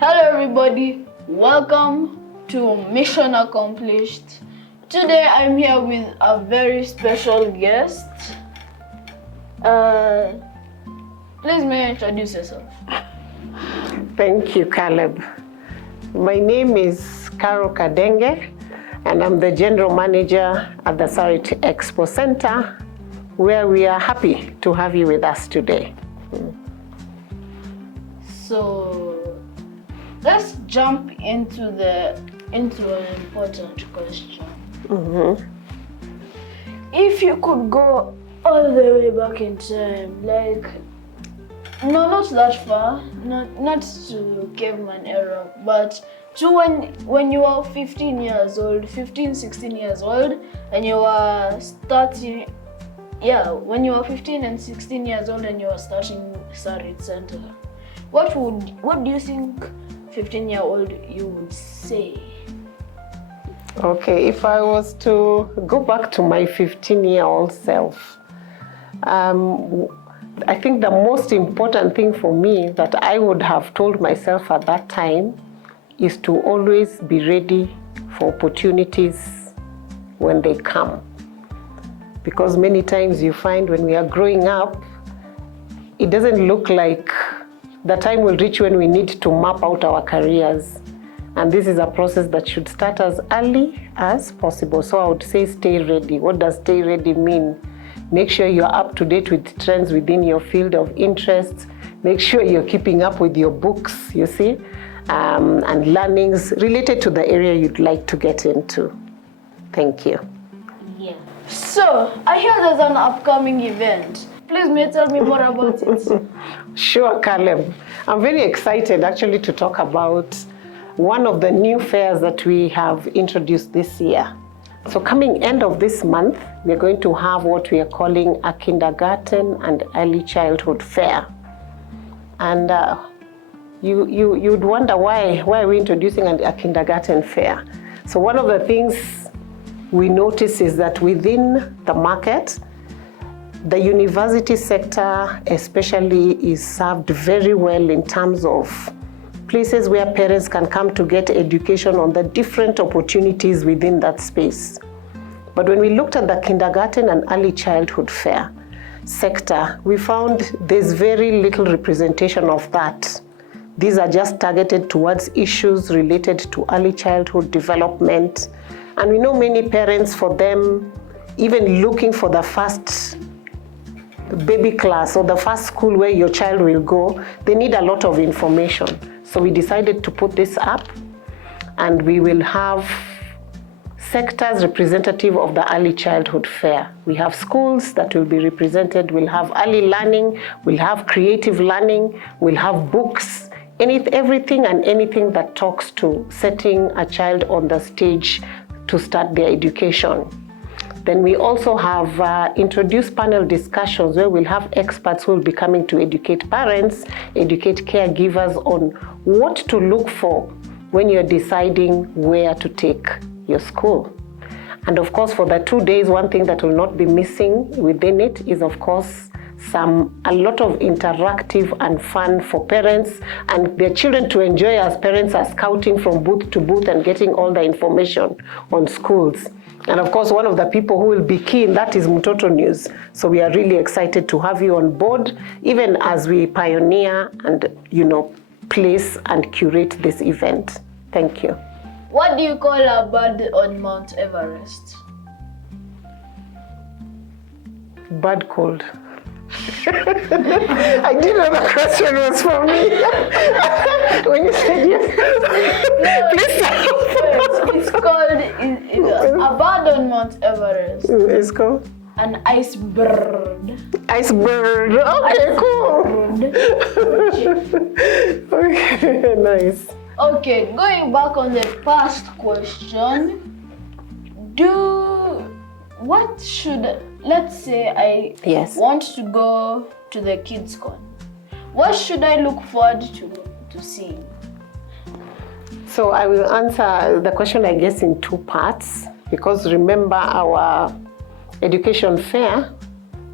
Hello everybody, welcome to Mission Accomplished. Today I'm here with a very special guest. Please may you introduce yourself? Thank you, Caleb. My name is Carol Kadenge, and I'm the General Manager at the Sarit Expo Center, where we are happy to have you with us today. So let's jump into an important question. If you could go all the way back in time, like not that far, not to caveman era, but to when you were 16 years old, and you were starting, when you were 15 and 16 years old and you were starting Sarit Centre, what do you think 15-year-old you would say? Okay, if I was to go back to my 15-year-old self, I think the most important thing for me that I would have told myself at that time is to always be ready for opportunities when they come. Because many times you find when we are growing up, it doesn't look like the time will reach when we need to map out our careers. And this is a process that should start as early as possible. So I would say stay ready. What does stay ready mean? Make sure you're up to date with trends within your field of interest. Make sure you're keeping up with your books, you see, and learnings related to the area you'd like to get into. Thank you. Yeah. So, I hear there's an upcoming event. Please may tell me more about it. Sure, Caleb. I'm very excited actually to talk about one of the new fairs that we have introduced this year. So coming end of this month, we're going to have what we are calling a kindergarten and early childhood fair. And you'd wonder why are we introducing a kindergarten fair? So one of the things we notice is that within the market, the university sector especially is served very well in terms of places where parents can come to get education on the different opportunities within that space. But when we looked at the kindergarten and early childhood fair sector, we found there's very little representation of that. These are just targeted towards issues related to early childhood development. And we know many parents, for them, even looking for the first baby class or the first school where your child will go, they need a lot of information. So we decided to put this up, and we will have sectors representative of the early childhood fair. We have schools that will be represented, we'll have early learning, we'll have creative learning, we'll have books, everything and anything that talks to setting a child on the stage to start their education. Then we also have introduced panel discussions where we'll have experts who will be coming to educate parents, educate caregivers on what to look for when you're deciding where to take your school. And of course, for the 2 days, one thing that will not be missing within it is, of course, a lot of interactive and fun for parents and their children to enjoy as parents are scouting from booth to booth and getting all the information on schools. And of course, one of the people who will be key in that is Mtoto News. So we are really excited to have you on board, even as we pioneer and, place and curate this event. Thank you. What do you call a bird on Mount Everest? Bird cold. I didn't know the question was for me. When you said yes. No, please. It's called a bird on Mount Everest. It's called? An iceberg. Iceberg. Okay, cool. Okay, nice. Okay, going back on the past question, let's say I want to go to the Kids Con. What should I look forward to seeing? So I will answer the question, I guess, in two parts, because remember our education fair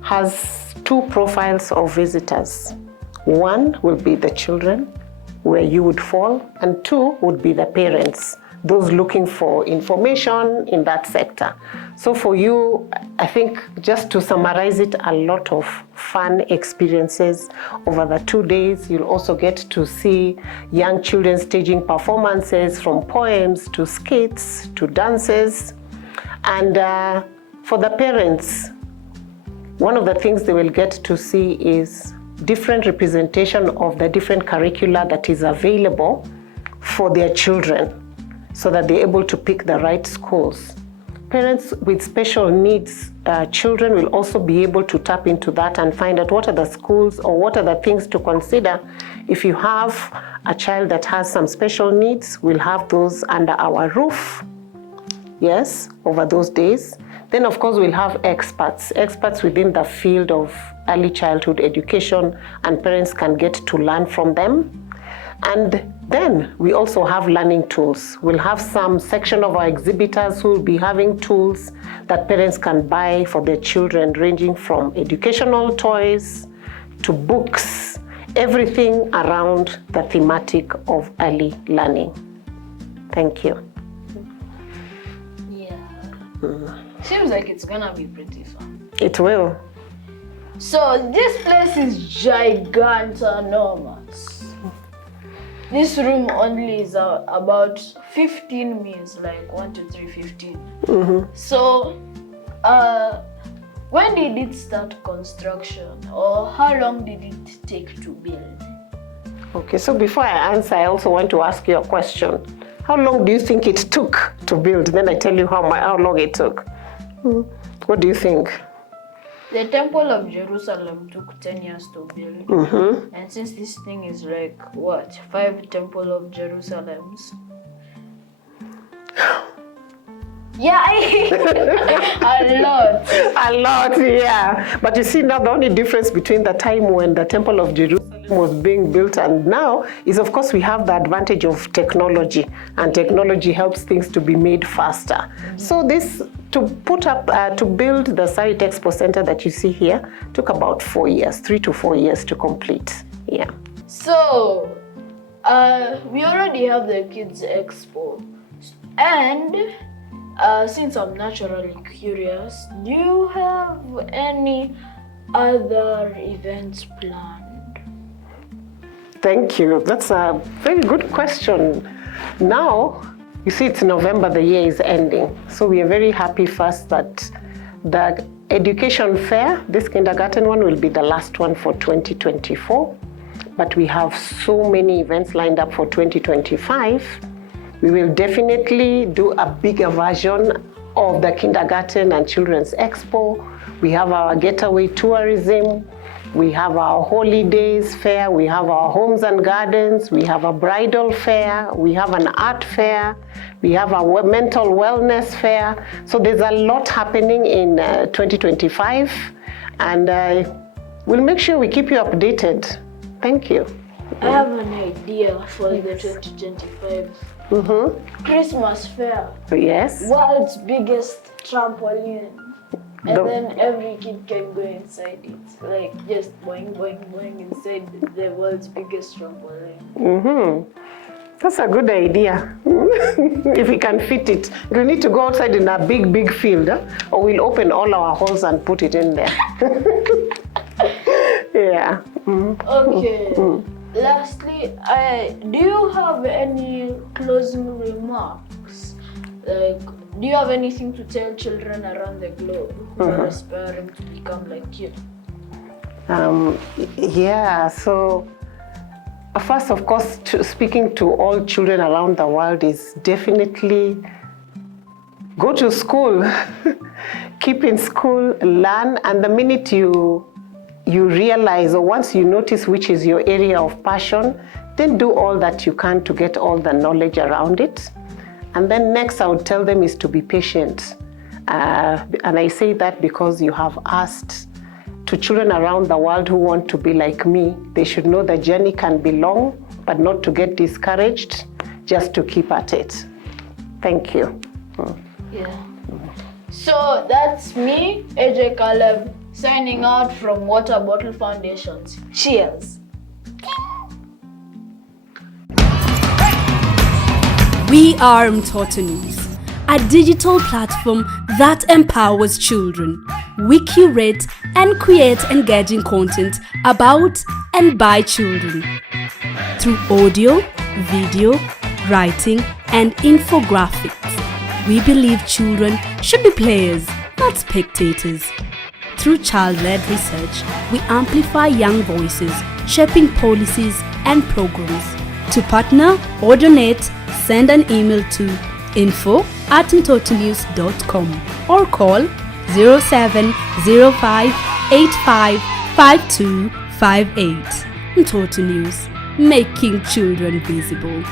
has two profiles of visitors. One will be the children, where you would fall, and 2 would be the parents, those looking for information in that sector. So for you, I think just to summarize it, a lot of fun experiences over the 2 days. You'll also get to see young children staging performances, from poems to skits to dances. And for the parents, one of the things they will get to see is different representation of the different curricula that is available for their children, so that they're able to pick the right schools. Parents with special needs children will also be able to tap into that and find out what are the schools or what are the things to consider. If you have a child that has some special needs, we'll have those under our roof, yes, over those days. Then of course we'll have experts within the field of early childhood education, and parents can get to learn from them. And then we also have learning tools. We'll have some section of our exhibitors who will be having tools that parents can buy for their children, ranging from educational toys to books, everything around the thematic of early learning. Thank you. Yeah. Seems like it's gonna be pretty fun. It will. So this place is gigantanormous. This room only is about 15 means, like 1, 2, 3, 15. So, when did it start construction, or how long did it take to build? Okay, so before I answer, I also want to ask you a question. How long do you think it took to build? Then I tell you how long it took. What do you think? The Temple of Jerusalem took 10 years to build. And since this thing is like, what, 5 Temple of Jerusalems? Yeah, a lot. A lot, yeah. But you see, now the only difference between the time when the Temple of Jerusalem was being built and now is, of course, we have the advantage of technology, and technology helps things to be made faster. So this, to build the Sarit Expo Center that you see here, took about 4 years, 3 to 4 years to complete. Yeah. So, we already have the Kids Expo, and since I'm naturally curious, do you have any other events planned? Thank you. That's a very good question. Now, you see, it's November, the year is ending. So we are very happy first that the education fair, this kindergarten one, will be the last one for 2024. But we have so many events lined up for 2025. We will definitely do a bigger version of the Kindergarten and Children's Expo. We have our getaway tourism. We have our holidays fair. We have our homes and gardens. We have a bridal fair. We have an art fair. We have our mental wellness fair. So there's a lot happening in 2025. And we'll make sure we keep you updated. Thank you. I have an idea for the 2025 Christmas fair. Yes. World's biggest trampoline. And then every kid can go inside it. Like just boing, boing, boing inside the world's biggest trampoline. That's a good idea. If we can fit it. We'll need to go outside in a big, big field, or we'll open all our holes and put it in there. Yeah. Okay. Lastly, do you have any closing remarks? Like, do you have anything to tell children around the globe who are aspiring to become like you? Yeah, so first, of course, speaking to all children around the world is definitely go to school, keep in school, learn, and the minute you realize, or once you notice which is your area of passion, then do all that you can to get all the knowledge around it. And then next I would tell them is to be patient. And I say that because you have asked to children around the world who want to be like me, they should know the journey can be long, but not to get discouraged, just to keep at it. Thank you. Yeah. So that's me, AJay Caleb, signing out from Water Bottle Foundations. Cheers. We are Mtoto News, a digital platform that empowers children. We curate and create engaging content about and by children through audio, video, writing, and infographics. We believe children should be players, not spectators. Through child-led research, we amplify young voices, shaping policies and programs. To partner or donate, send an email to info@mtotonews.com or call 0705855258. Mtoto News, making children visible.